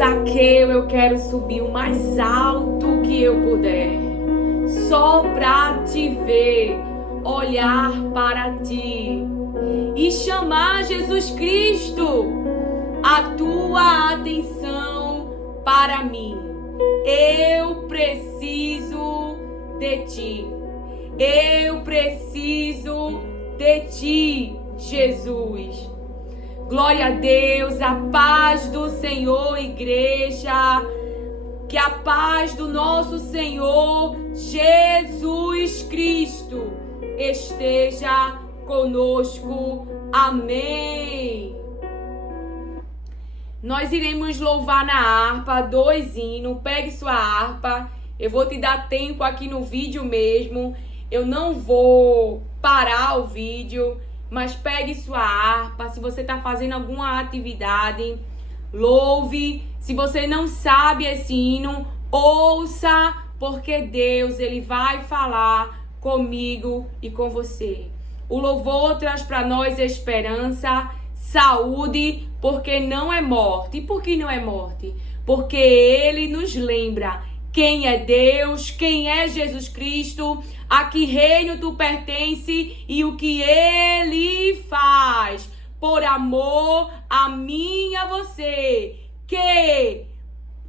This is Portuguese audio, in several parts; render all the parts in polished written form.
Zaqueu, eu quero subir o mais alto que eu puder, só pra te ver, olhar para ti e chamar Jesus Cristo a tua atenção para mim. Eu preciso de ti. Eu preciso de ti, Jesus. Glória a Deus, a paz do Senhor, igreja. Que a paz do nosso Senhor Jesus Cristo esteja conosco. Amém. Nós iremos louvar na harpa 2 hinos. Pegue sua harpa. Eu vou te dar tempo aqui no vídeo mesmo. Eu não vou parar o vídeo, mas pegue sua harpa. Se você está fazendo alguma atividade, louve. Se você não sabe esse hino, ouça, porque Deus, Ele vai falar comigo e com você. O louvor traz para nós esperança, saúde, porque não é morte. E por que não é morte? Porque Ele nos lembra quem é Deus, quem é Jesus Cristo, a que reino tu pertence e o que Ele faz por amor a mim e a você, que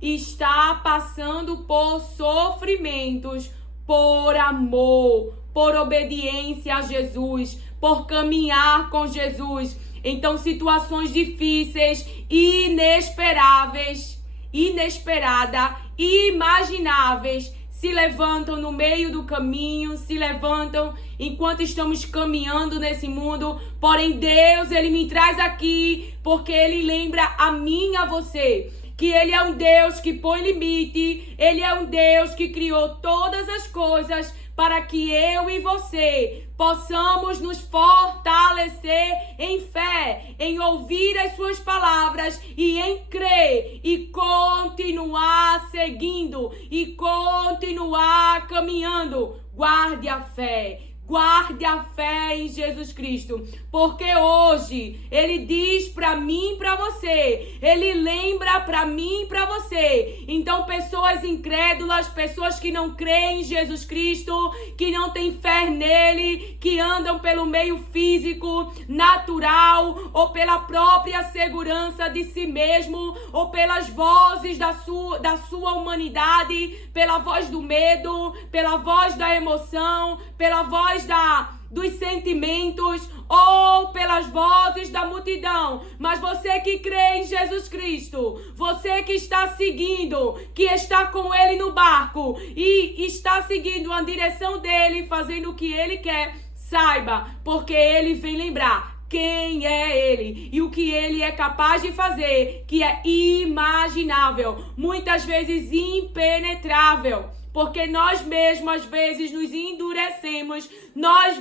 está passando por sofrimentos, por amor, por obediência a Jesus, por caminhar com Jesus. Então, situações difíceis, inesperadas, imagináveis, se levantam no meio do caminho, se levantam enquanto estamos caminhando nesse mundo. Porém, Deus, Ele me traz aqui porque Ele lembra a mim e a você que Ele é um Deus que põe limite, Ele é um Deus que criou todas as coisas para que eu e você possamos nos fortalecer em fé, em ouvir as suas palavras e em crer e continuar seguindo e continuar caminhando. Guarde a fé. Guarde a fé em Jesus Cristo, porque hoje Ele diz para mim e para você, Ele lembra para mim e para você. Então, pessoas incrédulas, pessoas que não creem em Jesus Cristo, que não têm fé nele, que andam pelo meio físico, natural, ou pela própria segurança de si mesmo, ou pelas vozes da sua humanidade, pela voz do medo, pela voz da emoção, pela voz dos sentimentos ou pelas vozes da multidão. Mas você que crê em Jesus Cristo, você que está seguindo, que está com Ele no barco e está seguindo a direção dEle, fazendo o que Ele quer, saiba, porque Ele vem lembrar quem é Ele e o que Ele é capaz de fazer, que é imaginável, muitas vezes impenetrável. Porque nós mesmos, às vezes, nos endurecemos, nós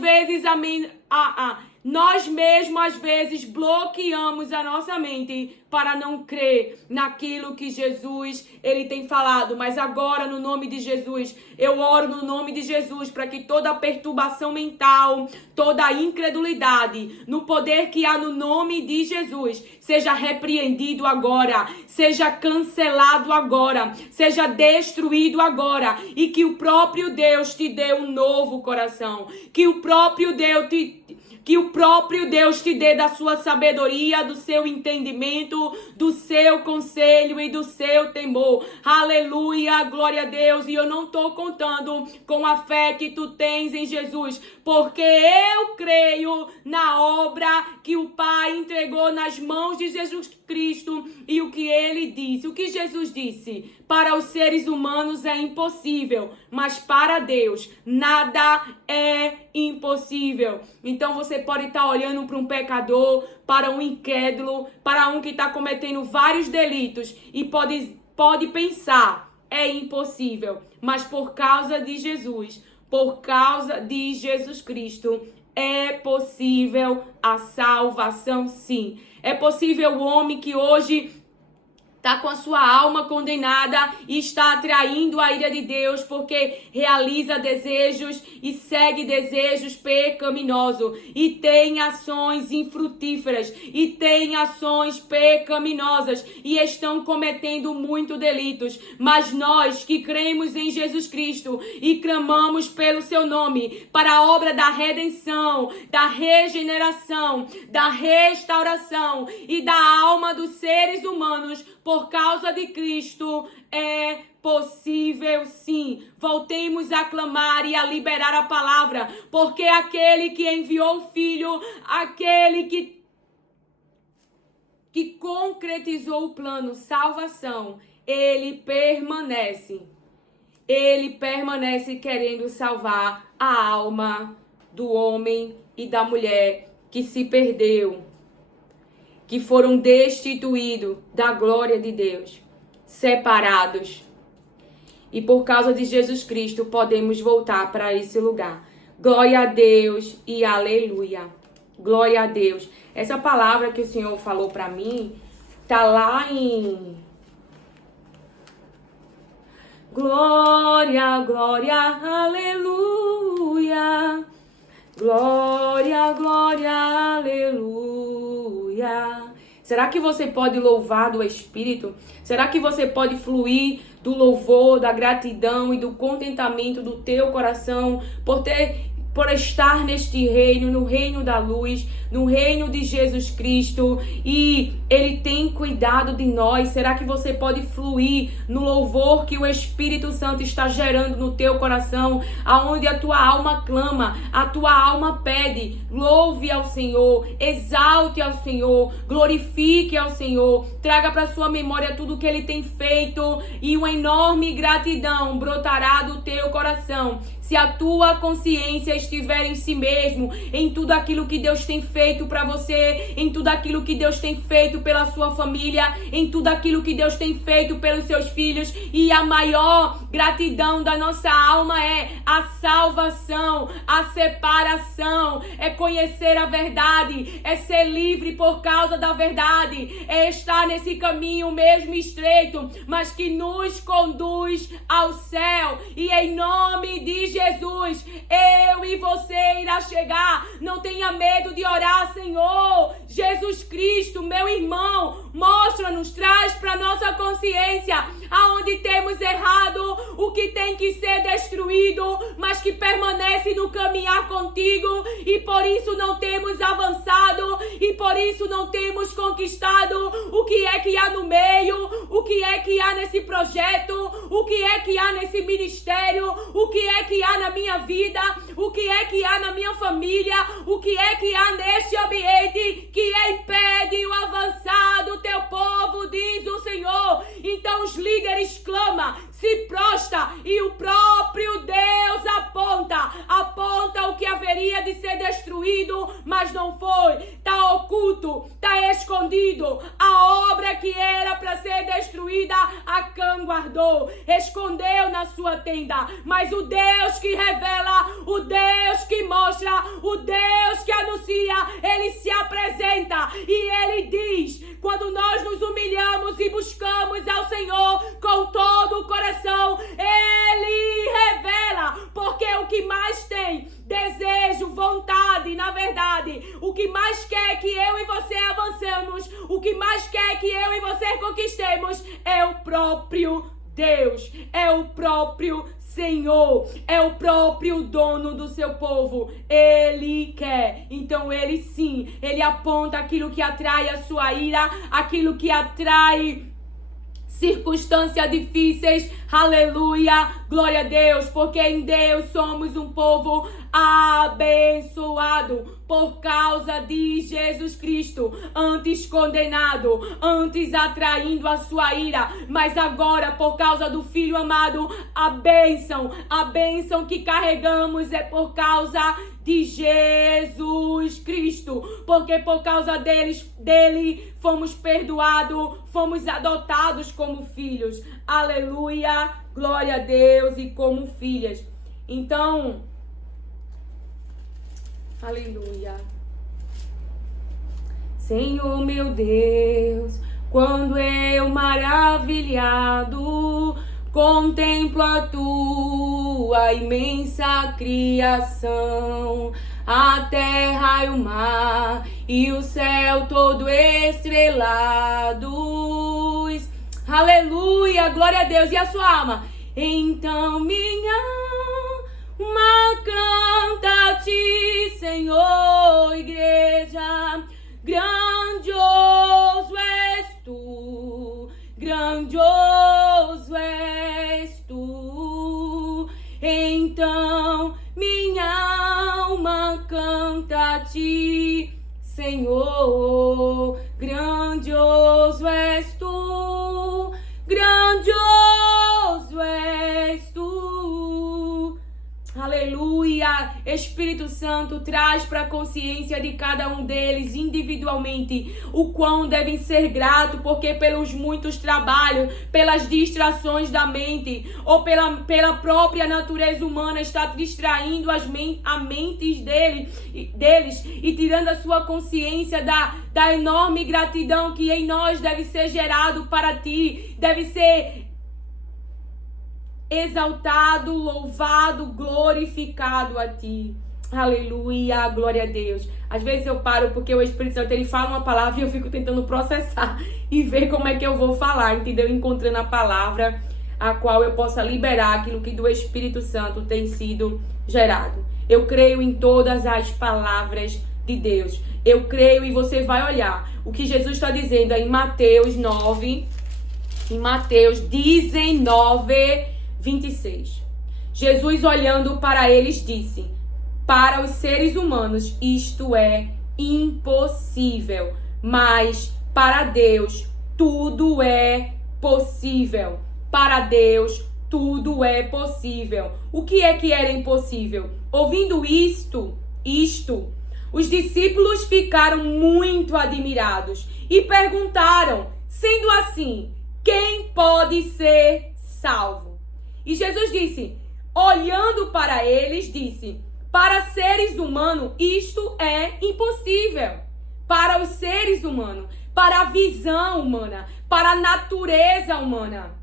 mesmos, às vezes, bloqueamos a nossa mente para não crer naquilo que Jesus, Ele tem falado. Mas agora, no nome de Jesus, eu oro no nome de Jesus para que toda perturbação mental, toda incredulidade, no poder que há no nome de Jesus, seja repreendido agora, seja cancelado agora, seja destruído agora, e que o próprio Deus te dê um novo coração, que o próprio Deus te dê da sua sabedoria, do seu entendimento, do seu conselho e do seu temor. Aleluia, glória a Deus. E eu não estou contando com a fé que tu tens em Jesus, porque eu creio na obra que o Pai entregou nas mãos de Jesus Cristo e o que Ele disse. O que Jesus disse? Para os seres humanos é impossível, mas para Deus nada é impossível. Então você pode estar olhando para um pecador, para um incrédulo, para um que está cometendo vários delitos e pode pensar, é impossível. Mas por causa de Jesus, por causa de Jesus Cristo, é possível a salvação, sim. É possível o homem que hoje está com a sua alma condenada e está atraindo a ira de Deus porque realiza desejos e segue desejos pecaminosos e tem ações infrutíferas e tem ações pecaminosas e estão cometendo muitos delitos. Mas nós que cremos em Jesus Cristo e clamamos pelo seu nome para a obra da redenção, da regeneração, da restauração e da alma dos seres humanos, por causa de Cristo, é possível sim. Voltemos a clamar e a liberar a palavra, porque aquele que enviou o Filho, aquele que concretizou o plano salvação, ele permanece querendo salvar a alma do homem e da mulher que se perdeu, que foram destituídos da glória de Deus, separados. E por causa de Jesus Cristo podemos voltar para esse lugar. Glória a Deus e aleluia. Glória a Deus. Essa palavra que o Senhor falou para mim tá lá em glória, glória, aleluia. Glória, glória, aleluia. Será que você pode louvar do Espírito? Será que você pode fluir do louvor, da gratidão e do contentamento do teu coração por estar neste reino, no reino da luz, no reino de Jesus Cristo, e Ele tem cuidado de nós? Será que você pode fluir no louvor que o Espírito Santo está gerando no teu coração, aonde a tua alma clama, a tua alma pede? Louve ao Senhor, exalte ao Senhor, glorifique ao Senhor, traga para sua memória tudo que Ele tem feito, e uma enorme gratidão brotará do teu coração. Se a tua consciência estiver em si mesmo, em tudo aquilo que Deus tem feito para você, em tudo aquilo que Deus tem feito pela sua família, em tudo aquilo que Deus tem feito pelos seus filhos, e a maior gratidão da nossa alma é a salvação, a separação, é conhecer a verdade, é ser livre por causa da verdade, é estar nesse caminho mesmo estreito, mas que nos conduz ao céu. E em nome de Jesus, eu e você irá chegar. Não tenha medo de orar, Senhor Jesus Cristo, meu irmão, mostra-nos, traz para nossa consciência aonde temos errado, o que tem que ser destruído, mas que permanece no caminhar contigo, e por isso não temos avançado, e por isso não temos conquistado. O que é que há no meio? O que é que há nesse projeto? O que é que há nesse ministério? O que é que há na minha vida? O que é que há na minha família? O que é que há neste ambiente que impede o avançar do teu povo, diz o Senhor. Então os líderes clamam, se prostra, e o próprio Deus aponta o que haveria de ser destruído, mas não foi. Está oculto, está escondido. A obra que era para ser destruída, Acã guardou, escondeu na sua tenda. Mas o Deus que revela, o Deus que mostra, o Deus que anuncia, Ele se apresenta e Ele diz: quando nós nos humilhamos e buscamos ao Senhor com todo o coração, Ele revela, porque o que mais tem desejo, vontade, na verdade, o que mais quer que eu e você avancemos, o que mais quer que eu e você conquistemos, é o próprio Deus, é o próprio Senhor, é o próprio dono do seu povo. Ele quer, então Ele sim, Ele aponta aquilo que atrai a sua ira, aquilo que atrai circunstâncias difíceis. Aleluia, glória a Deus, porque em Deus somos um povo abençoado por causa de Jesus Cristo, antes condenado, antes atraindo a sua ira, mas agora por causa do Filho amado, a bênção que carregamos é por causa de Jesus Cristo, porque por causa dele fomos perdoados, fomos adotados como filhos. Aleluia, glória a Deus, e como filhas. Então, aleluia. Senhor meu Deus, Quando eu, maravilhado, contemplo a tua imensa criação, a terra e o mar e o céu todo estrelados. Aleluia, glória a Deus. E a sua alma? Então minha alma canta a ti, Senhor, igreja. Grandioso és tu, grandioso és tu. Então minha alma canta a ti, Senhor. Grandioso és tu, grandioso és tu. Aleluia! Espírito Santo, traz para a consciência de cada um deles individualmente o quão devem ser gratos, porque pelos muitos trabalhos, pelas distrações da mente ou pela própria natureza humana está distraindo a mentes deles e tirando a sua consciência da enorme gratidão que em nós deve ser gerado para ti, deve ser exaltado, louvado, glorificado a ti. Aleluia, glória a Deus. Às vezes eu paro porque o Espírito Santo ele fala uma palavra e eu fico tentando processar e ver como é que eu vou falar, entendeu? Encontrando a palavra a qual eu possa liberar aquilo que do Espírito Santo tem sido gerado. Eu creio em todas as palavras de Deus. Eu creio e você vai olhar o que Jesus está dizendo aí em Mateus 9, em Mateus 19, 26. Jesus, olhando para eles, disse: para os seres humanos isto é impossível, mas para Deus tudo é possível. Para Deus tudo é possível. O que era impossível? Ouvindo isto, os discípulos ficaram muito admirados e perguntaram: sendo assim, quem pode ser salvo? E Jesus disse, olhando para eles, disse: para seres humanos isto é impossível. Para os seres humanos, para a visão humana, para a natureza humana.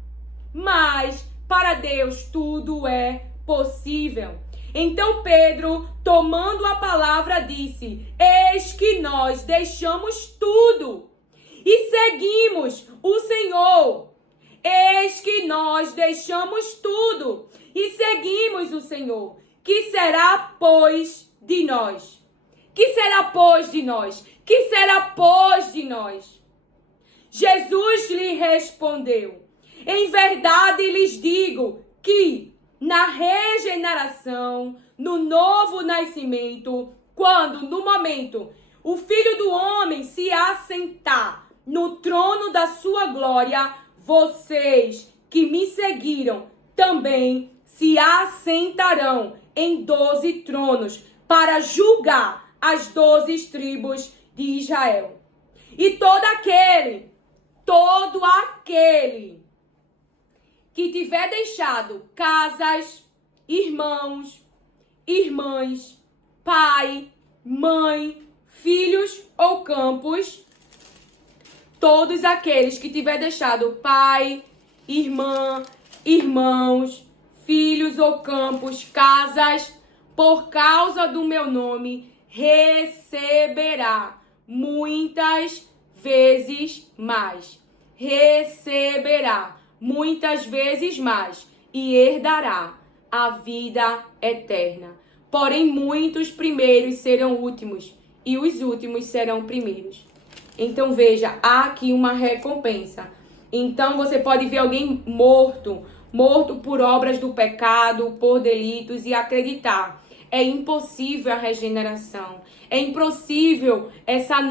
Mas para Deus tudo é possível. Então Pedro, tomando a palavra, disse: eis que nós deixamos tudo e seguimos o Senhor. Eis que nós deixamos tudo e seguimos o Senhor. Que será, pois, de nós? Que será, pois, de nós? Que será, pois, de nós? Jesus lhe respondeu: em verdade lhes digo que na regeneração, no novo nascimento, quando, no momento, o Filho do Homem se assentar no trono da sua glória, vocês que me seguiram também se assentarão em 12 tronos para julgar as 12 tribos de Israel. E todo aquele que tiver deixado casas, irmãos, irmãs, pai, mãe, filhos ou campos, todos aqueles que tiver deixado pai, irmã, irmãos, filhos ou campos, casas, por causa do meu nome, receberá muitas vezes mais. Receberá muitas vezes mais e herdará a vida eterna. Porém, muitos primeiros serão últimos e os últimos serão primeiros. Então, veja, há aqui uma recompensa. Então, você pode ver alguém morto por obras do pecado, por delitos e acreditar. É impossível a regeneração. É impossível essa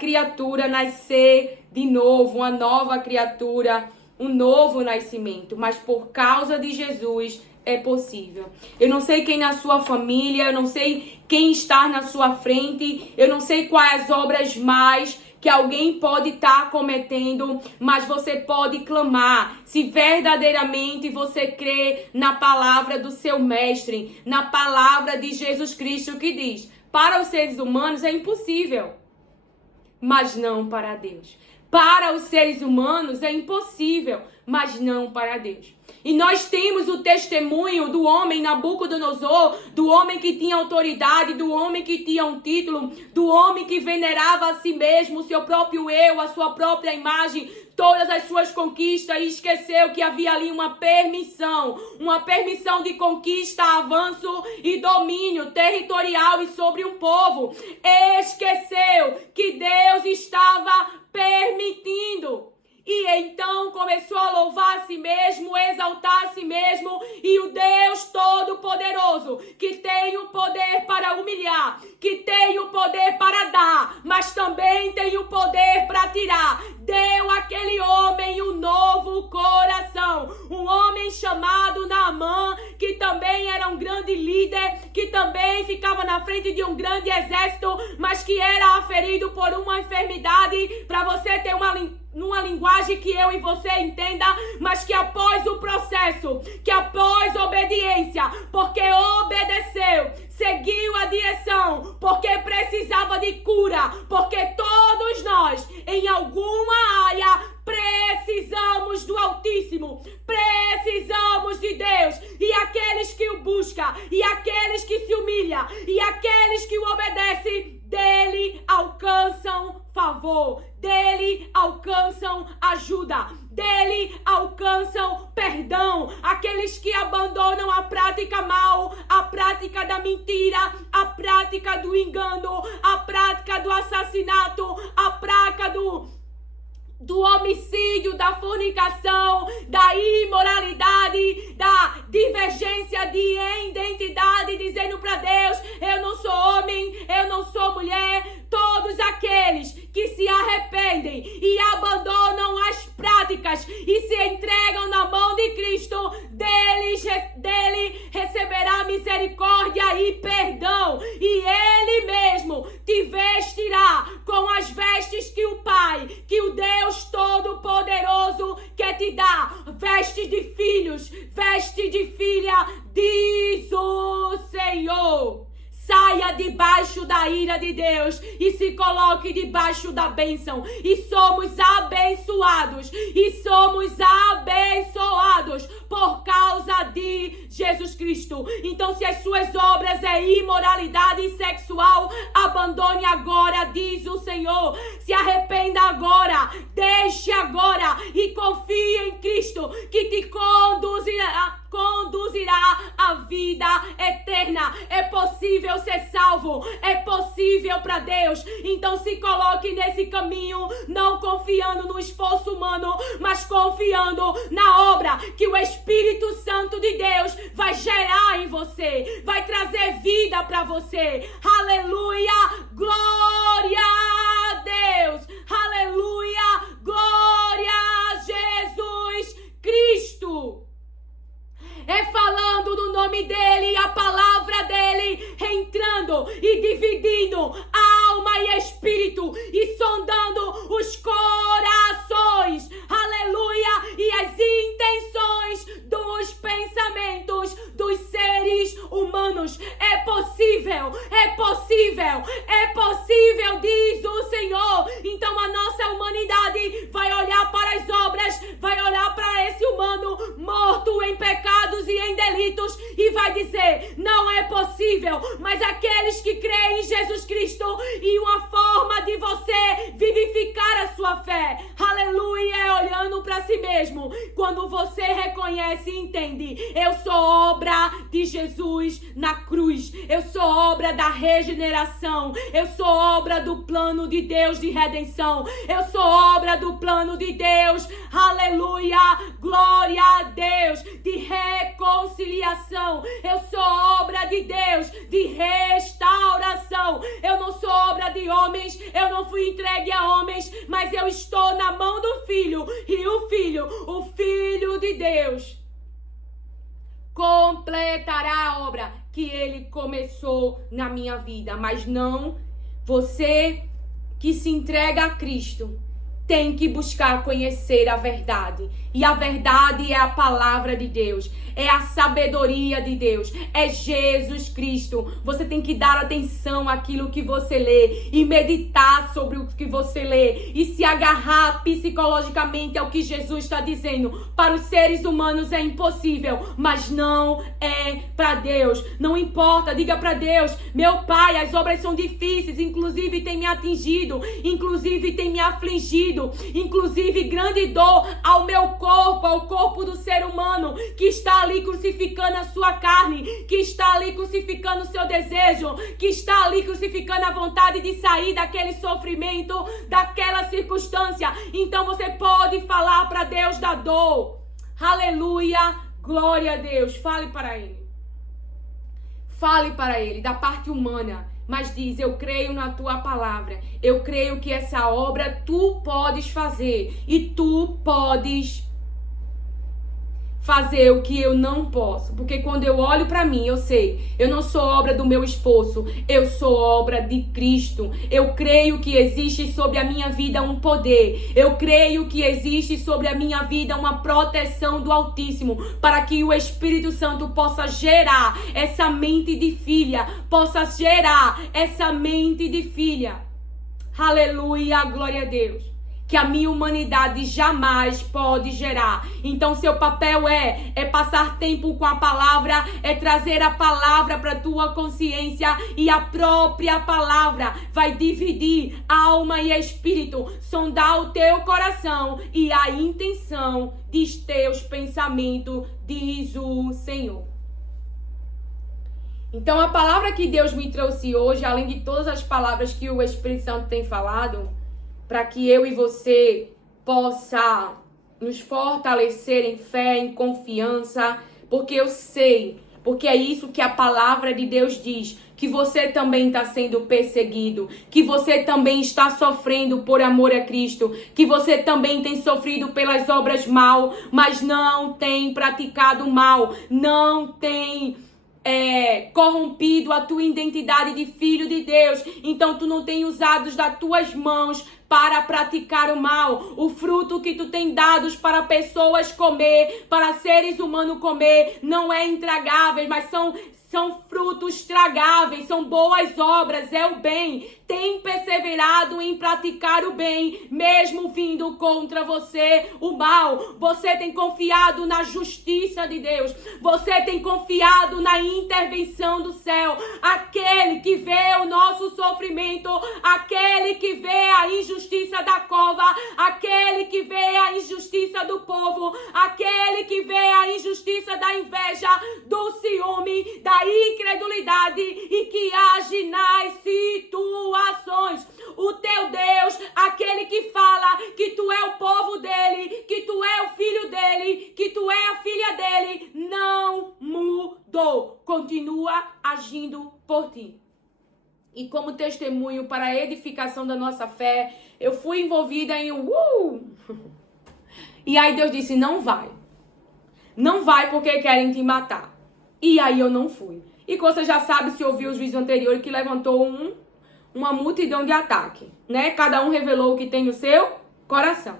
criatura nascer de novo, uma nova criatura, um novo nascimento. Mas por causa de Jesus é possível. Eu não sei quem na sua família, eu não sei quem está na sua frente, eu não sei quais obras mais que alguém pode estar cometendo, mas você pode clamar, se verdadeiramente você crê na palavra do seu mestre, na palavra de Jesus Cristo que diz: para os seres humanos é impossível. mas não para Deus. Para os seres humanos é impossível, mas não para Deus. E nós temos o testemunho do homem Nabucodonosor, do homem que tinha autoridade, do homem que tinha um título, do homem que venerava a si mesmo, o seu próprio eu, a sua própria imagem, todas as suas conquistas, e esqueceu que havia ali uma permissão de conquista, avanço e domínio territorial e sobre um povo. Esqueceu que Deus estava permitindo. E então começou a louvar a si mesmo, exaltar a si mesmo, e o Deus Todo-Poderoso, que tem o poder para humilhar, que tem o poder para dar, mas também tem o poder para tirar, deu àquele homem um novo coração. Um homem chamado Naamã, que também era um grande líder, que também ficava na frente de um grande exército, mas que era aferido por uma enfermidade, para você ter numa linguagem que eu e você entenda, mas que após o processo, que após a obediência, porque obedeceu, seguiu a direção, porque precisava de cura, porque todos nós, em alguma área, precisamos do Altíssimo, precisamos de Deus, e aqueles que o buscam, e aqueles que se humilham, e aqueles que o obedecem, dele alcançam favor, dele alcançam ajuda, dele alcançam perdão. Aqueles que abandonam a prática mal, a prática da mentira, a prática do engano, a prática do assassinato, a prática do homicídio, da fornicação, da imoralidade, da divergência de identidade, dizendo para Deus: eu não sou homem, eu não sou mulher. Todos aqueles que se arrependem e abandonam as práticas e se entregam na mão de Cristo, dele receberá misericórdia e perdão, e ele mesmo te vestirá com as vestes que o Pai, que o Deus Todo-Poderoso quer te dar, vestes de filhos, veste de filha, diz o Senhor. Saia debaixo da ira de Deus e se coloque debaixo da bênção. E somos abençoados. Por causa de Jesus Cristo. Então, se as suas obras é imoralidade sexual, abandone agora, diz o Senhor. Se arrependa agora, deixe agora e confie em Cristo, que te conduzirá à vida eterna. É possível ser salvo, é possível para Deus. Então se coloque nesse caminho, não confiando no esforço humano, mas confiando na obra que o Espírito Santo de Deus vai gerar em você, vai trazer vida para você. Aleluia, glória a Deus, aleluia, glória a Jesus Cristo. É falando do nome dele, a palavra dele, entrando e dividindo alma e espírito e sondando os corações, aleluia, e as intenções dos pensamentos dos seres humanos. É possível, diz o Senhor. Então a nossa humanidade vai olhar para as obras, vai olhar para esse humano morto em pecados e em delitos e vai dizer: não é possível. Mas aqueles que creem em Jesus Cristo, e uma forma de você vivificar a sua fé, aleluia, é olhando para si mesmo. Quando você reconhece e entende: eu sou obra de Jesus na cruz, eu sou obra da regeneração, eu sou obra do plano de Deus de redenção, eu sou obra do plano de Deus, aleluia, glória a Deus, de reconciliação. Eu sou obra de Deus de restauração. Eu não sou obra de homens, eu não fui entregue a homens, mas eu estou na mão do Filho, e o Filho de Deus completará a obra que ele começou na minha vida. Mas não, você que se entrega a Cristo tem que buscar conhecer a verdade. E a verdade é a palavra de Deus, é a sabedoria de Deus, é Jesus Cristo. Você tem que dar atenção àquilo que você lê e meditar sobre o que você ler e se agarrar psicologicamente ao que Jesus está dizendo. Para os seres humanos é impossível, mas não é para Deus. Não importa, diga para Deus: meu Pai, as obras são difíceis, inclusive tem me atingido, inclusive tem me afligido, inclusive grande dor ao meu corpo, ao corpo do ser humano que está ali crucificando a sua carne, que está ali crucificando o seu desejo, que está ali crucificando a vontade de sair daquele sofrimento, daquela circunstância. Então você pode falar para Deus da dor. Aleluia, glória a Deus. Fale para Ele. Fale para Ele da parte humana, mas diz: eu creio na tua palavra. Eu creio que essa obra tu podes fazer e tu podes fazer o que eu não posso. Porque quando eu olho para mim, eu sei, eu não sou obra do meu esforço, eu sou obra de Cristo. Eu creio que existe sobre a minha vida um poder. Eu creio que existe sobre a minha vida uma proteção do Altíssimo, para que o Espírito Santo possa gerar essa mente de filha, possa gerar essa mente de filha. Aleluia, glória a Deus. Que a minha humanidade jamais pode gerar. Então seu papel é passar tempo com a palavra, é trazer a palavra para tua consciência, e a própria palavra vai dividir alma e espírito, sondar o teu coração e a intenção dos teus pensamentos, diz o Senhor. Então a palavra que Deus me trouxe hoje, além de todas as palavras que o Espírito Santo tem falado, para que eu e você possa nos fortalecer em fé, em confiança, porque eu sei, porque é isso que a palavra de Deus diz, que você também está sendo perseguido, que você também está sofrendo por amor a Cristo, que você também tem sofrido pelas obras mal, mas não tem praticado mal, não tem corrompido a tua identidade de filho de Deus. Então tu não tem usado das tuas mãos para praticar o mal. O fruto que tu tem dados para pessoas comer, para seres humanos comer, não é intragável, mas são frutos tragáveis, são boas obras, é o bem. Tem perseverado em praticar o bem, mesmo vindo contra você o mal. Você tem confiado na justiça de Deus. Você tem confiado na intervenção do céu. Aquele que vê o nosso sofrimento, aquele que vê a injustiça da cova, aquele que vê a injustiça do povo, aquele que vê a injustiça da inveja, do ciúme, da incredulidade e que age nas situações. O teu Deus, aquele que fala que tu é o povo dele, que tu é o filho dele, que tu é a filha dele, não mudou. Continua agindo por ti. E como testemunho para a edificação da nossa fé, eu fui envolvida em E aí Deus disse: não vai. Não vai porque querem te matar. E aí eu não fui. E você já sabe, se ouviu os vídeos anteriores, que levantou uma multidão de ataque, né? Cada um revelou o que tem no seu coração.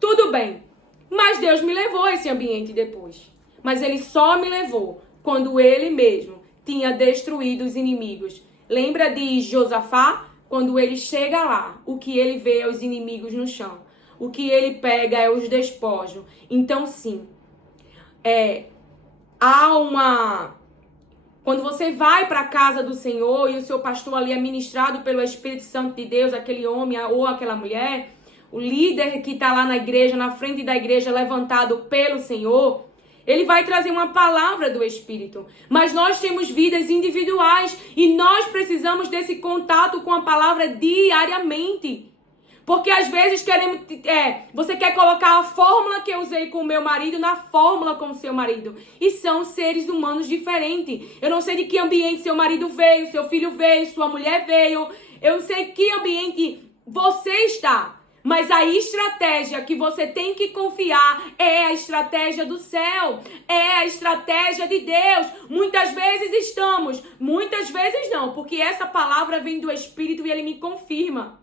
Tudo bem. Mas Deus me levou a esse ambiente depois. Mas Ele só me levou quando Ele mesmo tinha destruído os inimigos. Lembra de Josafá? Quando ele chega lá, o que ele vê é os inimigos no chão. O que ele pega é os despojos. Então, sim, quando você vai para a casa do Senhor e o seu pastor ali é ministrado pelo Espírito Santo de Deus, aquele homem ou aquela mulher, o líder que está lá na igreja, na frente da igreja, levantado pelo Senhor, ele vai trazer uma palavra do Espírito. Mas nós temos vidas individuais e nós precisamos desse contato com a palavra diariamente. Porque às vezes você quer colocar a fórmula que eu usei com o meu marido na fórmula com o seu marido. E são seres humanos diferentes. Eu não sei de que ambiente seu marido veio, seu filho veio, sua mulher veio. Eu não sei que ambiente você está. Mas a estratégia que você tem que confiar é a estratégia do céu. É a estratégia de Deus. Muitas vezes estamos, muitas vezes não. Porque essa palavra vem do Espírito e ele me confirma.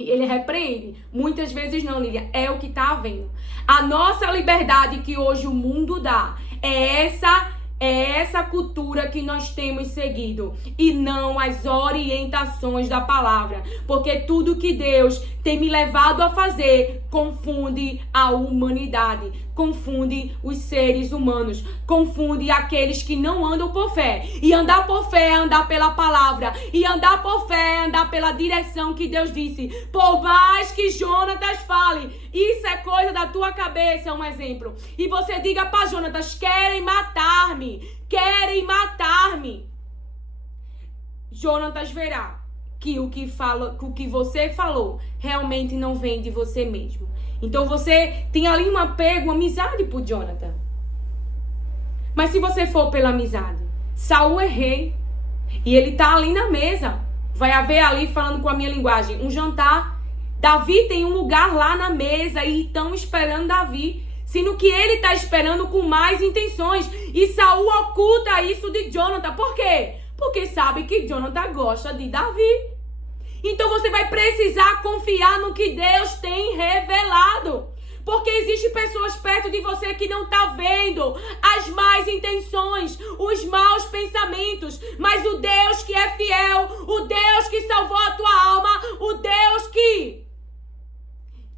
Ele repreende. Muitas vezes não, Lília. É o que está havendo. A nossa liberdade que hoje o mundo dá é essa É essa cultura que nós temos seguido e não as orientações da palavra. Porque tudo que Deus tem me levado a fazer confunde a humanidade, confunde os seres humanos, confunde aqueles que não andam por fé. E andar por fé é andar pela palavra, e andar por fé é andar pela direção que Deus disse. Por mais que Jonatas fale, isso é coisa da tua cabeça, é um exemplo. E você diga para Jonatas, querem matar-me, querem matar-me. Jonatas verá que o que você falou realmente não vem de você mesmo. Então você tem ali um apego, uma amizade por Jonathan. Mas se você for pela amizade, Saul é rei e ele tá ali na mesa. Vai haver ali, falando com a minha linguagem, um jantar. Davi tem um lugar lá na mesa e estão esperando Davi, sendo que ele está esperando com mais intenções. E Saul oculta isso de Jonathan. Por quê? Porque sabe que Jonathan gosta de Davi. Então você vai precisar confiar no que Deus tem revelado. Porque existem pessoas perto de você que não estão vendo as más intenções, os maus pensamentos. Mas o Deus que é fiel, o Deus que salvou a tua alma, o Deus que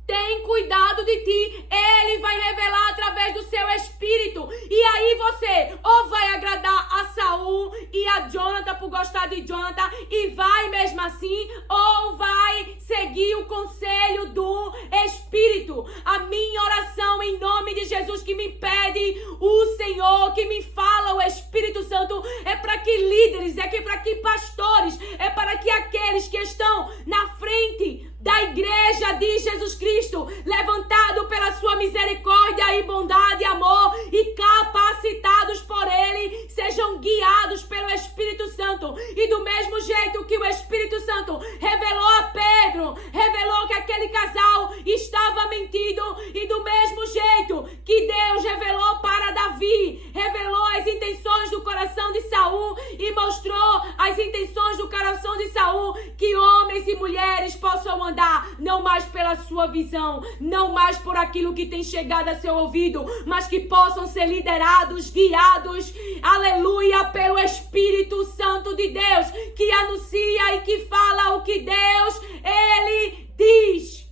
tem cuidado de ti, Ele vai revelar através do seu Espírito. E aí você ou vai agradar a Saul e a Jonathan por gostar de Jonathan e vai mesmo assim, ou vai seguir o conselho do Espírito. A minha oração em nome de Jesus que me pede o Senhor, que me fala o Espírito Santo, é para que líderes, é para que pastores, é para que aqueles que estão na frente da igreja de Jesus Cristo, levantado pela sua misericórdia e bondade e amor e capacitados por Ele, sejam guiados pelo Espírito Santo. E do mesmo jeito que o Espírito Santo revelou a Pedro, revelou que aquele casal estava mentindo, e do mesmo jeito que Deus revelou para Davi, revelou as intenções do coração de Saul e mostrou as intenções do coração de Saul, que homens e mulheres possam andar não mais pela sua visão, não mais por aquilo que tem chegado a seu ouvido, mas que possam ser liderados, guiados, aleluia, pelo Espírito Santo de Deus, que anuncia e que fala o que Deus, Ele diz.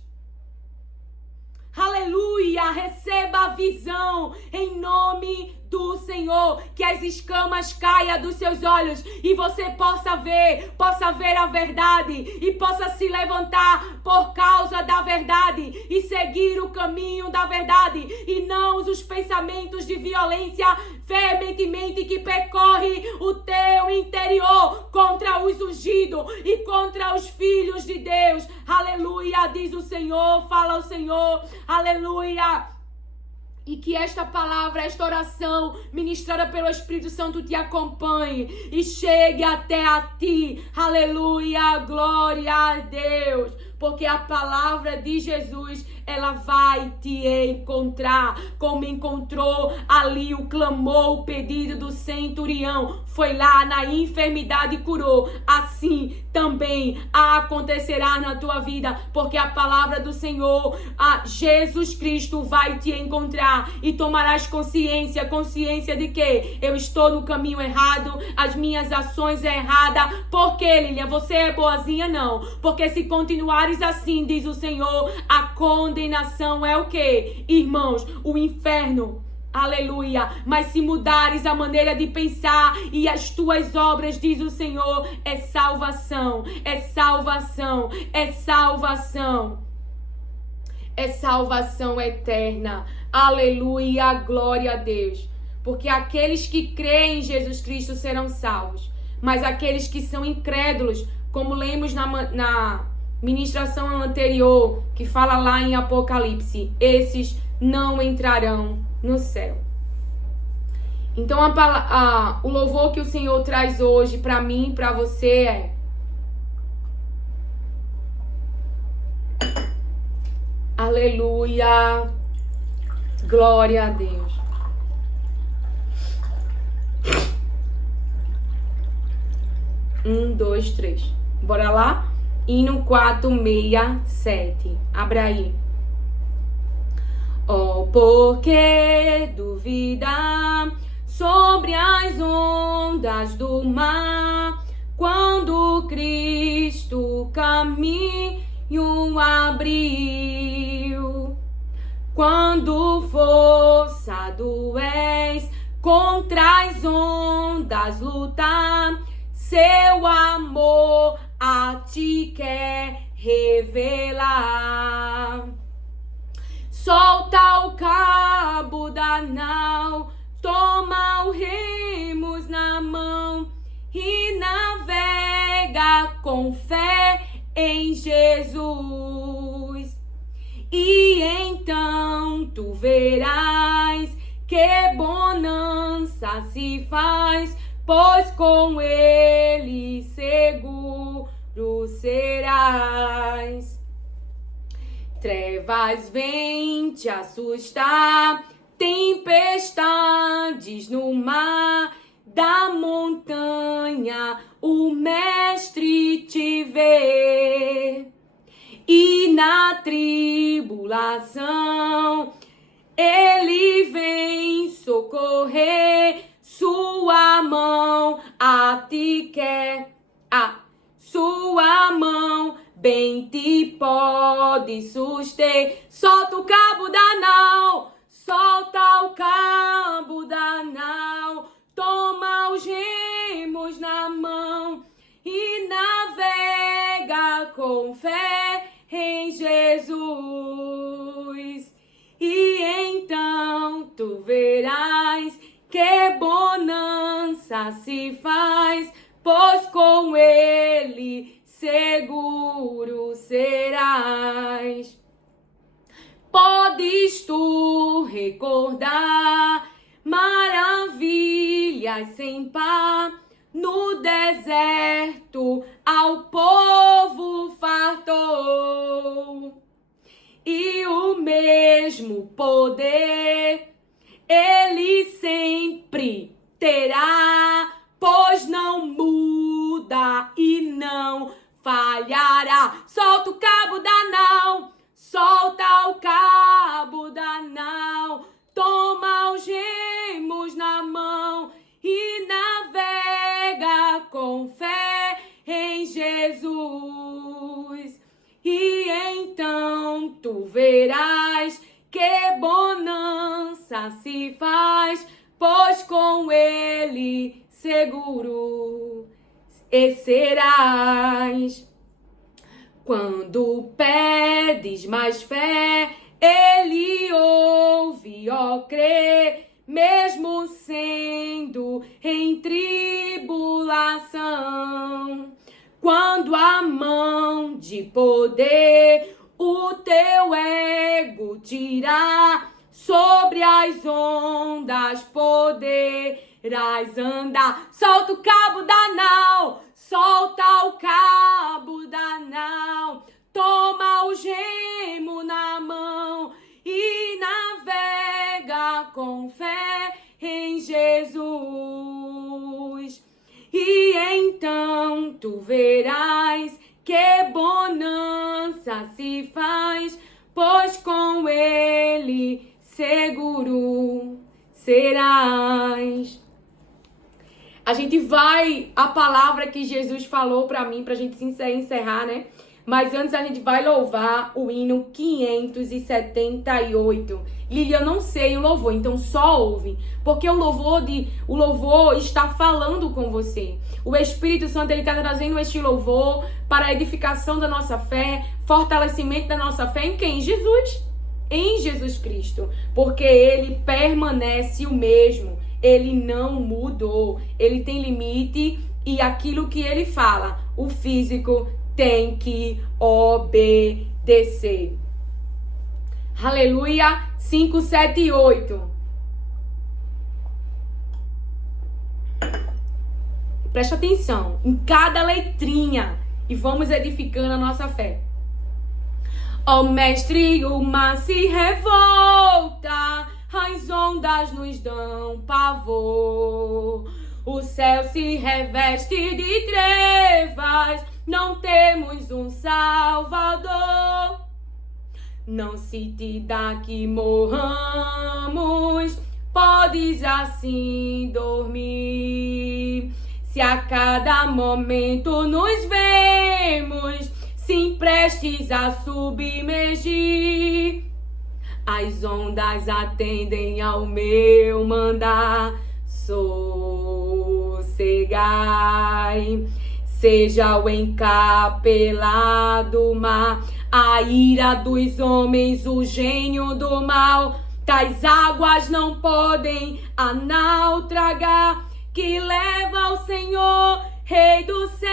Aleluia, receba a visão em nome do Senhor, que as escamas caiam dos seus olhos e você possa ver a verdade e possa se levantar por causa da verdade e seguir o caminho da verdade e não os pensamentos de violência veementemente que percorre o teu interior contra os ungidos e contra os filhos de Deus. Aleluia, diz o Senhor, fala o Senhor, aleluia. E que esta palavra, esta oração ministrada pelo Espírito Santo te acompanhe e chegue até a ti. Aleluia, glória a Deus. Porque a palavra de Jesus, ela vai te encontrar. Como encontrou ali o clamor, o pedido do centurião. Foi lá na enfermidade e curou. Assim também acontecerá na tua vida. Porque a palavra do Senhor, a Jesus Cristo, vai te encontrar. E tomarás consciência de que eu estou no caminho errado. As minhas ações é errada. Por que, Lilian? Você é boazinha? Não. Porque se continuares assim, diz o Senhor, a condenação é o quê? Irmãos, o inferno. Aleluia. Mas se mudares a maneira de pensar e as tuas obras, diz o Senhor, é salvação. É salvação. É salvação. É salvação eterna. Aleluia. Glória a Deus. Porque aqueles que creem em Jesus Cristo serão salvos. Mas aqueles que são incrédulos, como lemos na ministração anterior, que fala lá em Apocalipse, esses não entrarão no céu. Então o louvor que o Senhor traz hoje para mim e para você é: aleluia, glória a Deus. Um, dois, três. Bora lá? Hino 467. Abra aí. Oh, porque duvida sobre as ondas do mar, quando Cristo caminho abriu. Quando forçado és contra as ondas lutar, seu amor a ti quer revelar. Solta o cabo da nau, toma os remos na mão e navega com fé em Jesus. E então tu verás que bonança se faz, pois com ele seguro serás. Trevas vêm te assustar, tempestades no mar, da montanha o mestre te vê. E na tribulação ele vem socorrer, sua mão a ti quer, sua mão bem te pode suster. Solta o cabo da nau, solta o cabo da nau, toma os remos na mão e navega com fé em Jesus. E então tu verás que bonança se faz, pois com ele seguro serás. Podes tu recordar maravilhas sem par, no deserto ao povo fartou, e o mesmo poder ele sempre terá, pois não muda e não falhará. Solta o cabo da nau, solta o cabo da nau, toma os remos na mão e navega com fé em Jesus. E então tu verás que bonança se faz, pois com ele seguro serás. Quando pedes mais fé, ele ouve, ó crê, mesmo sendo em tribulação. Quando a mão de poder o teu ego tirar, sobre as ondas poderás andar. Solta o cabo da nau, solta o cabo da nau, toma o remo na mão e navega com fé em Jesus. E então tu verás que bonança se faz, pois com ele seguro serás. A gente vai, a palavra que Jesus falou pra mim, pra gente se encerrar, né? Mas antes a gente vai louvar o hino 578. Lili, eu não sei o louvor, então só ouve. Porque o louvor está falando com você. O Espírito Santo, ele está trazendo este louvor para a edificação da nossa fé, fortalecimento da nossa fé em quem? Jesus. Em Jesus Cristo. Porque ele permanece o mesmo. Ele não mudou. Ele tem limite e aquilo que ele fala, o físico tem que obedecer. Aleluia. 5, 7 e 8. Presta atenção em cada letrinha e vamos edificando a nossa fé. Ó mestre, o mar se revolta, as ondas nos dão pavor, o céu se reveste de trevas, não temos um Salvador. Não se te dá que morramos, podes assim dormir. Se a cada momento nos vemos, sim, prestes a submergir, as ondas atendem ao meu mandar, sossegai. Seja o encapelado mar, a ira dos homens, o gênio do mal, tais águas não podem a nau tragar, que leva ao Senhor, Rei do céu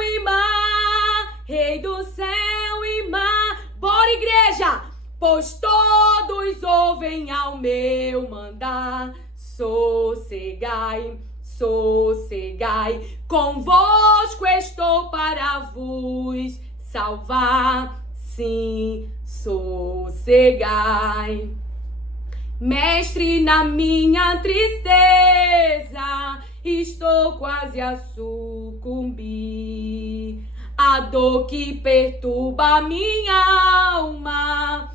e mar, Rei do céu e mar. Bora, igreja! Pois todos ouvem ao meu mandar, sossegai, sossegai, convosco estou para vos salvar, sim, sossegai. Mestre, na minha tristeza, estou quase a sucumbir. A dor que perturba a minha alma,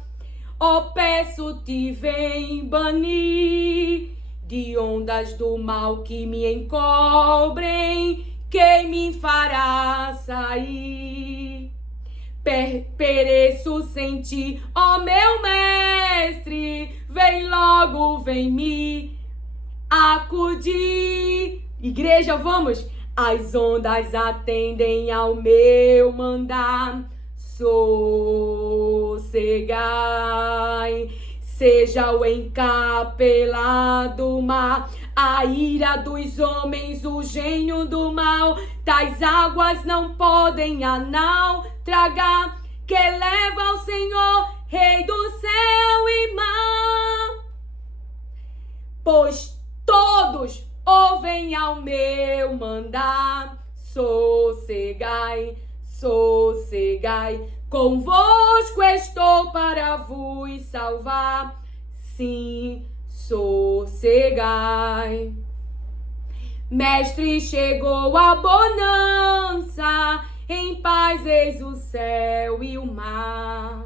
ó, peço-te, vem banir. De ondas do mal que me encobrem, quem me fará sair? Pereço sem ti, ó meu mestre, vem logo, vem me acudir. Igreja, vamos! As ondas atendem ao meu mandar, sossegai. Seja o encapelado mar, a ira dos homens, o gênio do mal, tais águas não podem a nau tragar, que leva ao Senhor, Rei do céu e mar. Pois todos ouvem ao meu mandar, sossegai, sossegai, convosco estou para vos salvar, sim, sossegai. Mestre, chegou a bonança, em paz eis o céu e o mar,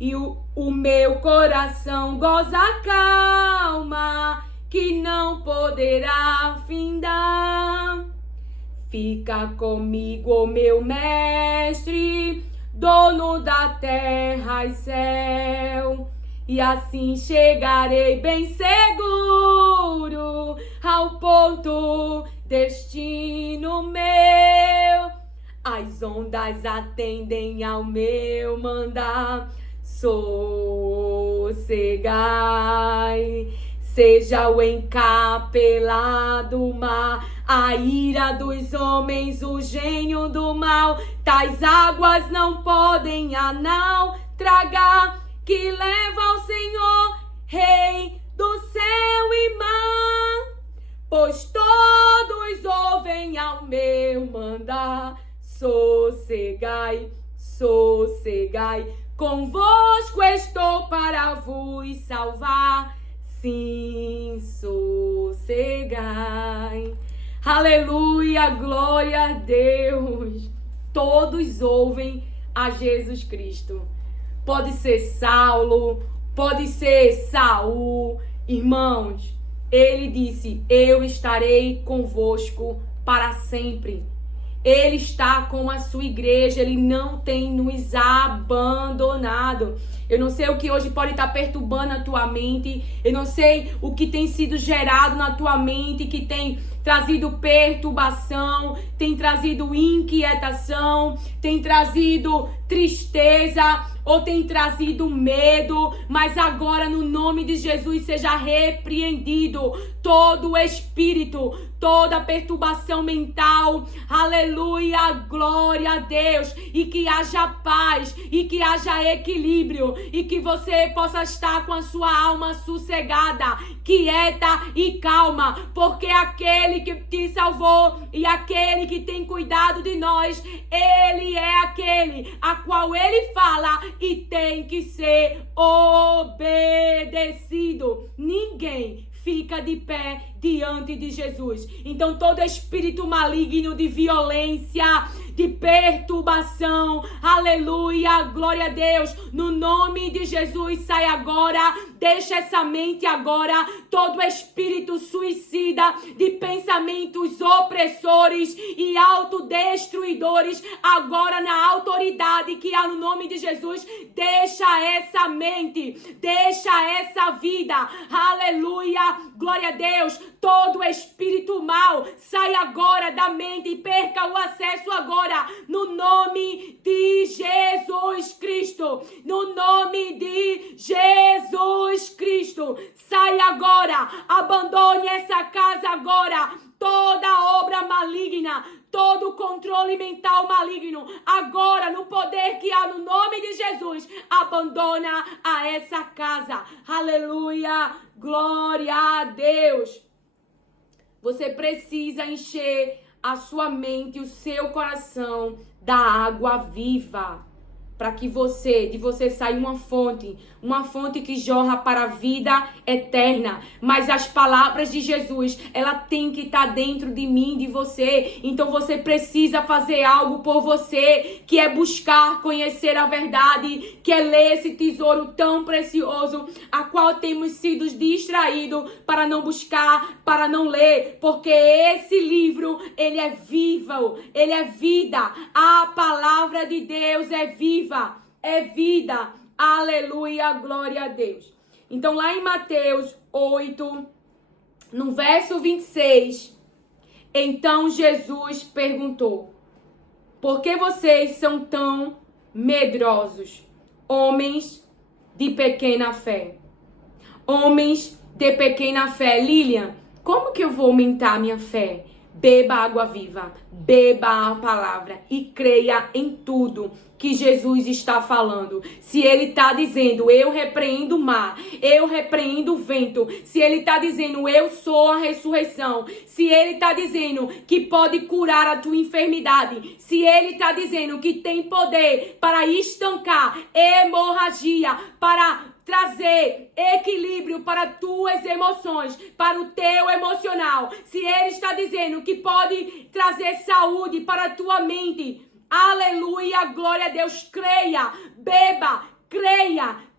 e o meu coração goza a calma, que não poderá findar. Fica comigo, ó meu mestre, dono da terra e céu, e assim chegarei bem seguro ao ponto destino meu. As ondas atendem ao meu mandar, sossegai. Seja o encapelado mar, a ira dos homens, o gênio do mal, tais águas não podem a nau tragar, que leva ao Senhor, Rei do céu e mar. Pois todos ouvem ao meu mandar, sossegai, sossegai, convosco estou para vos salvar, sim, sossegai. Aleluia, glória a Deus. Todos ouvem a Jesus Cristo. Pode ser Saulo, pode ser Saul. Irmãos, ele disse, eu estarei convosco para sempre. Ele está com a sua igreja, ele não tem nos abandonado. Eu não sei o que hoje pode estar perturbando a tua mente, eu não sei o que tem sido gerado na tua mente, que tem trazido perturbação, tem trazido inquietação, tem trazido tristeza ou tem trazido medo, mas agora no nome de Jesus seja repreendido todo o espírito, toda perturbação mental, aleluia, glória a Deus, e que haja paz, e que haja equilíbrio, e que você possa estar com a sua alma sossegada, quieta e calma, porque aquele que te salvou e aquele que tem cuidado de nós, ele é aquele a qual ele fala e tem que ser obedecido. Ninguém fica de pé diante de Jesus. Então todo espírito maligno de violência, de perturbação. Aleluia, glória a Deus. No nome de Jesus, sai agora, deixa essa mente agora, todo espírito suicida de pensamentos opressores e autodestruidores, agora na autoridade que há no nome de Jesus, deixa essa mente, deixa essa vida. Aleluia, glória a Deus. Todo espírito mal sai agora da mente e perca o acesso agora no nome de Jesus Cristo. No nome de Jesus Cristo. Sai agora, abandone essa casa agora. Toda obra maligna, todo controle mental maligno, agora no poder que há no nome de Jesus, abandona a essa casa. Aleluia, glória a Deus. Você precisa encher a sua mente e o seu coração da água viva, para que de você saia uma fonte que jorra para a vida eterna. Mas as palavras de Jesus, ela tem que estar dentro de mim, de você. Então você precisa fazer algo por você, que é buscar conhecer a verdade, que é ler esse tesouro tão precioso, a qual temos sido distraídos para não buscar, para não ler, porque esse livro, ele é vivo, ele é vida. A palavra de Deus é viva. É vida, aleluia, glória a Deus. Então lá em Mateus 8, no verso 26, então Jesus perguntou: por que vocês são tão medrosos, homens de pequena fé? Homens de pequena fé. Lilian, como que eu vou aumentar a minha fé? Beba água viva, beba a palavra e creia em tudo que Jesus está falando. Se ele está dizendo, eu repreendo o mar, eu repreendo o vento, se ele está dizendo, eu sou a ressurreição, se ele está dizendo que pode curar a tua enfermidade, se ele está dizendo que tem poder para estancar hemorragia, para trazer equilíbrio para tuas emoções, para o teu emocional, se ele está dizendo que pode trazer saúde para a tua mente, aleluia, glória a Deus, creia, beba, creia,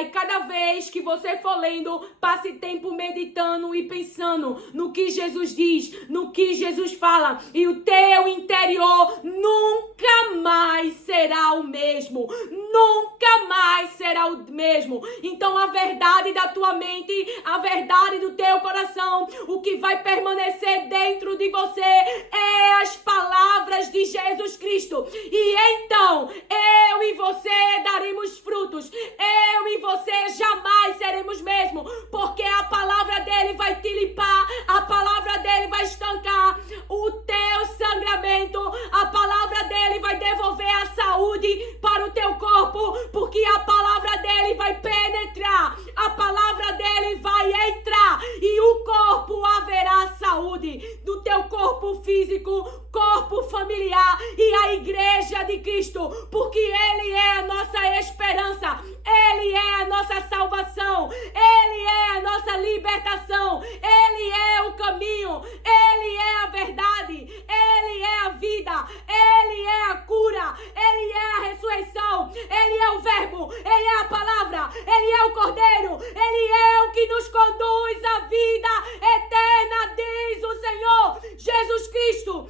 e cada vez que você for lendo, passe tempo meditando e pensando no que Jesus diz, no que Jesus fala, e o teu interior nunca mais será o mesmo, nunca mais será o mesmo. Então a verdade da tua mente, a verdade do teu coração, o que vai permanecer dentro de você é as palavras de Jesus Cristo, e então eu e você daremos frutos, eu e você jamais seremos mesmo, porque a palavra dele vai te limpar, a palavra dele vai estancar o teu sangramento, a palavra dele vai devolver a saúde para o teu corpo, porque a palavra dele vai penetrar, a palavra dele vai entrar e o corpo haverá saúde do teu corpo físico, corpo familiar e a igreja de Cristo, porque ele é a nossa esperança, ele é a nossa salvação, ele é a nossa libertação, ele é o caminho, ele é a verdade, ele é a vida, ele é a cura, ele é a ressurreição, ele é o verbo, ele é a palavra, ele é o cordeiro, ele é o que nos conduz à vida eterna, diz o Senhor Jesus Cristo,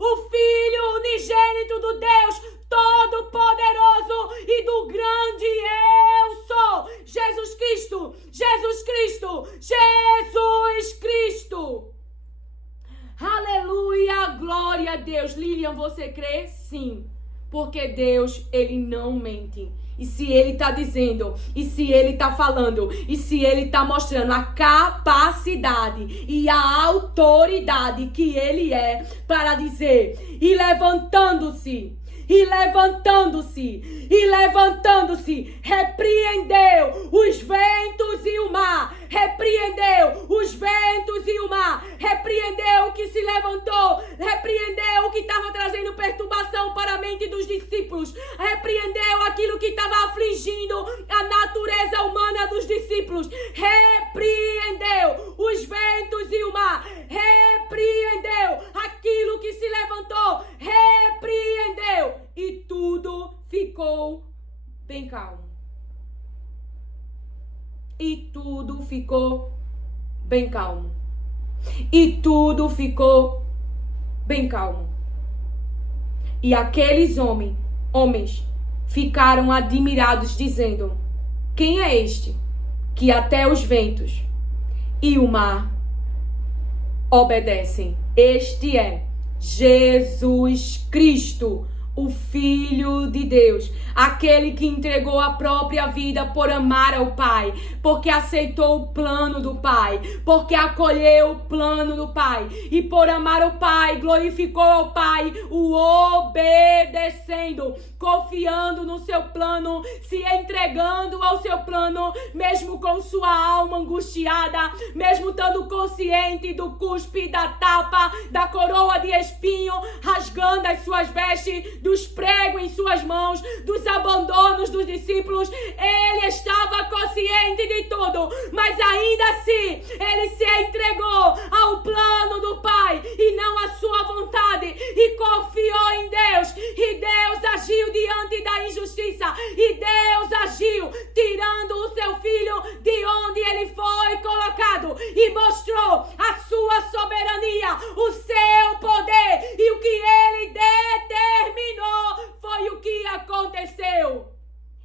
o Filho unigênito do Deus Todo-Poderoso e do grande eu sou, Jesus Cristo. Aleluia, glória a Deus. Lilian, você crê? Sim, porque Deus, ele não mente. E se ele está dizendo, e se ele está falando, e se ele está mostrando a capacidade e a autoridade que ele é para dizer, e levantando-se, repreendeu os ventos e o mar, repreendeu o que se levantou, repreendeu o que estava trazendo perturbação para a mente dos discípulos, repreendeu aquilo que estava afligindo a natureza humana dos discípulos, repreendeu os ventos e o mar, repreendeu aquilo que se levantou, ficou bem calmo. E tudo ficou bem calmo. E tudo ficou bem calmo. E aqueles homens ficaram admirados, dizendo: quem é este que até os ventos e o mar obedecem? Este é Jesus Cristo, o Filho de Deus, aquele que entregou a própria vida por amar ao Pai, porque aceitou o plano do Pai, porque acolheu o plano do Pai, e por amar o Pai, glorificou ao Pai, o obedecendo, confiando no seu plano, se entregando ao seu plano, mesmo com sua alma angustiada, mesmo estando consciente do cuspe, da tapa, da coroa de espinho, rasgando as suas vestes, dos pregos em suas mãos, dos abandonos dos discípulos. Ele estava consciente de tudo, mas ainda assim ele se entregou ao plano do Pai e não à sua vontade, e confiou em Deus, e Deus agiu diante da injustiça, e Deus agiu tirando o seu filho de onde ele foi colocado e mostrou a sua soberania, o seu poder, e o que ele determinou foi o que aconteceu.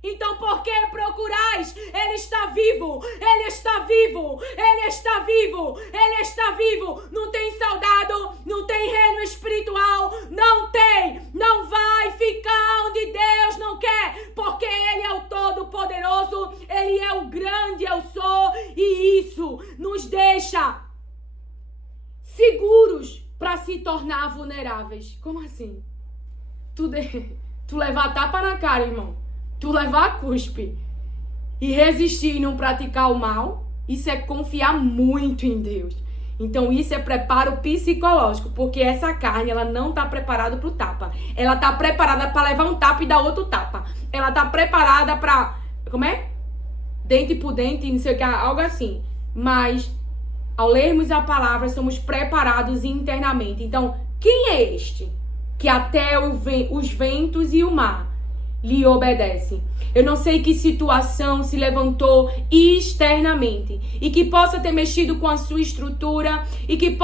Então por que procurais? Ele está vivo, ele está vivo, ele está vivo, ele está vivo. Não tem soldado, não tem reino espiritual, não tem, não vai ficar onde Deus não quer, porque ele é o Todo-Poderoso, ele é o grande eu sou, e isso nos deixa seguros para se tornar vulneráveis. Como assim? Tu levar tapa na cara, irmão, tu levar cuspe e resistir e não praticar o mal, isso é confiar muito em Deus. Então isso é preparo psicológico, porque essa carne, ela não está preparada para o tapa. Ela está preparada para levar um tapa e dar outro tapa. Ela está preparada para, como é? Dente por dente, não sei o que, algo assim. Mas ao lermos a palavra, somos preparados internamente. Então, quem é este que até os ventos e o mar lhe obedecem? Eu não sei que situação se levantou externamente e que possa ter mexido com a sua estrutura e que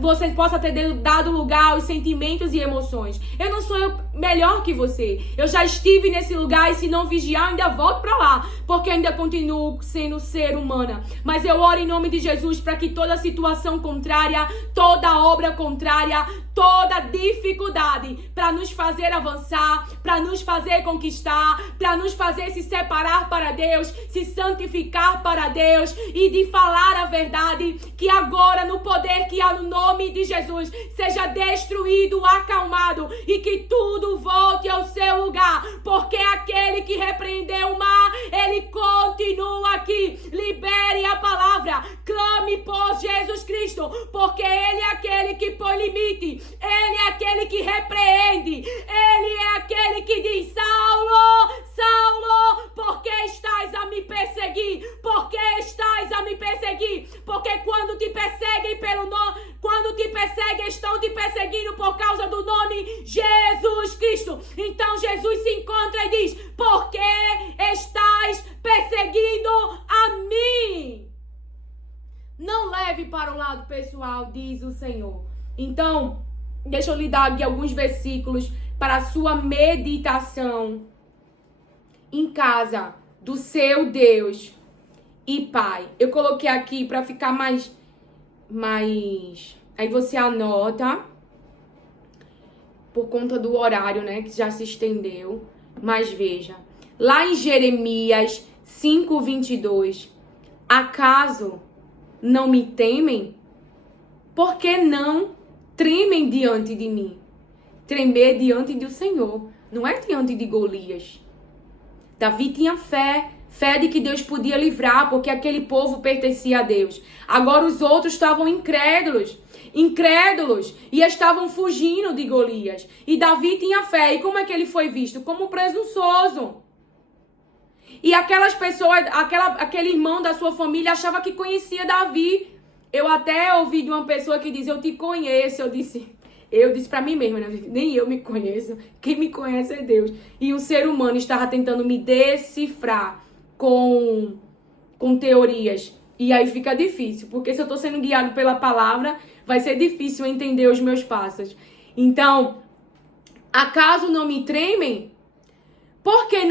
você possa ter dado lugar aos sentimentos e emoções. Eu não sou melhor que você. Eu já estive nesse lugar e se não vigiar, ainda volto para lá, porque ainda continuo sendo ser humana. Mas eu oro em nome de Jesus para que toda situação contrária, toda obra contrária, toda dificuldade para nos fazer avançar, para nos fazer conquistar, para nos fazer se separar para Deus, se santificar para Deus e de falar a verdade, que agora no poder que há no nome de Jesus seja destruído, acalmado e que tudo volte ao seu lugar, porque aquele que repreendeu o mar, ele continua aqui. Libere a palavra, clame por Jesus Cristo, porque ele é aquele que põe limite, ele é aquele que repreende, ele é aquele que diz: Saulo, Saulo, por que estás a me perseguir? Por que estás a me perseguir? Porque quando te perseguem pelo nome, quando te perseguem, estão te perseguindo por causa do nome Jesus Cristo. Então Jesus se encontra e diz: por que estás perseguindo a mim? Não leve para o lado pessoal, diz o Senhor. Então, deixa eu lhe dar aqui alguns versículos para a sua meditação em casa do seu Deus e Pai. Eu coloquei aqui para ficar mais... Aí você anota, por conta do horário, né, que já se estendeu. Mas veja, lá em Jeremias 5:22, acaso não me temem? Por que não tremem diante de mim? Tremer diante do Senhor, não é diante de Golias. Davi tinha fé de que Deus podia livrar, porque aquele povo pertencia a Deus. Agora os outros estavam incrédulos, e estavam fugindo de Golias. E Davi tinha fé, e como é que ele foi visto? Como presunçoso. E aquelas pessoas, aquele irmão da sua família achava que conhecia Davi. Eu até ouvi de uma pessoa que diz: eu te conheço. Eu disse: Eu disse pra mim mesma, né? Nem eu me conheço. Quem me conhece é Deus. E um ser humano estava tentando me decifrar com teorias. E aí fica difícil. Porque se eu tô sendo guiado pela palavra, vai ser difícil entender os meus passos. Então, acaso não me tremem? Por que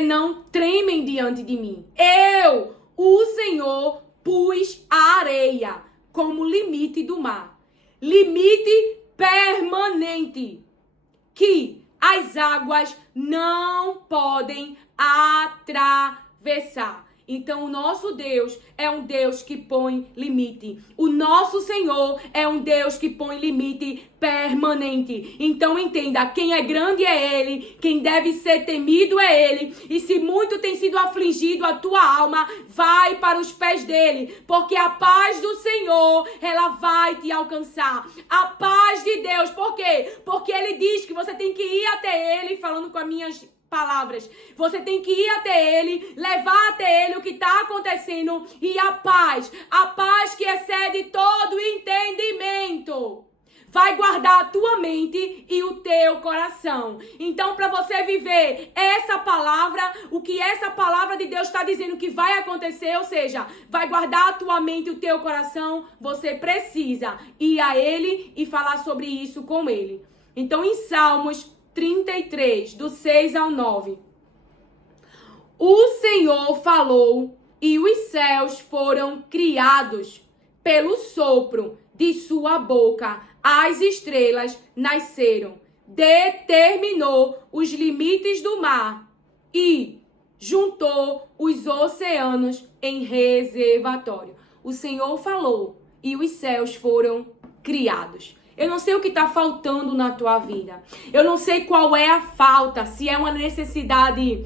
não tremem diante de mim? Eu, o Senhor, pus a areia como limite do mar. Limite permanente. Que as águas não podem atravessar. Então, o nosso Deus é um Deus que põe limite. O nosso Senhor é um Deus que põe limite permanente. Então, entenda, quem é grande é Ele, quem deve ser temido é Ele. E se muito tem sido afligido a tua alma, vai para os pés dEle. Porque a paz do Senhor, ela vai te alcançar. A paz de Deus, por quê? Porque Ele diz que você tem que ir até Ele, falando com as minhas palavras. Você tem que ir até Ele, levar até Ele o que está acontecendo e a paz que excede todo entendimento, vai guardar a tua mente e o teu coração. Então, para você viver essa palavra, o que essa palavra de Deus está dizendo que vai acontecer, ou seja, vai guardar a tua mente e o teu coração, você precisa ir a Ele e falar sobre isso com Ele. Então, em Salmos 33, do 6 ao 9. O Senhor falou e os céus foram criados pelo sopro de sua boca. As estrelas nasceram. Determinou os limites do mar e juntou os oceanos em reservatório. O Senhor falou e os céus foram criados. Eu não sei o que está faltando na tua vida. Eu não sei qual é a falta, se é uma necessidade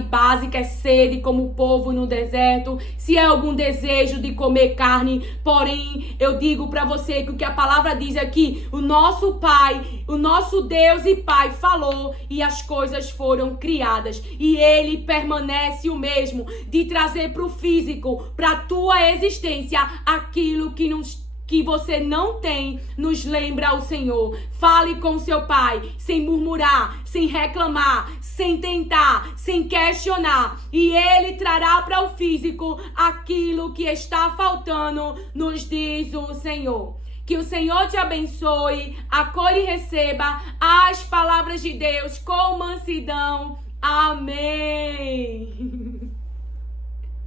básica, é sede como o povo no deserto, se é algum desejo de comer carne. Porém, eu digo para você que o que a palavra diz é que o nosso Pai, o nosso Deus e Pai falou e as coisas foram criadas. E Ele permanece o mesmo, de trazer para o físico, para a tua existência, aquilo que você não tem, nos lembra o Senhor. Fale com seu pai, sem murmurar, sem reclamar, sem tentar, sem questionar. E Ele trará para o físico aquilo que está faltando, nos diz o Senhor. Que o Senhor te abençoe, acolhe e receba as palavras de Deus com mansidão. Amém.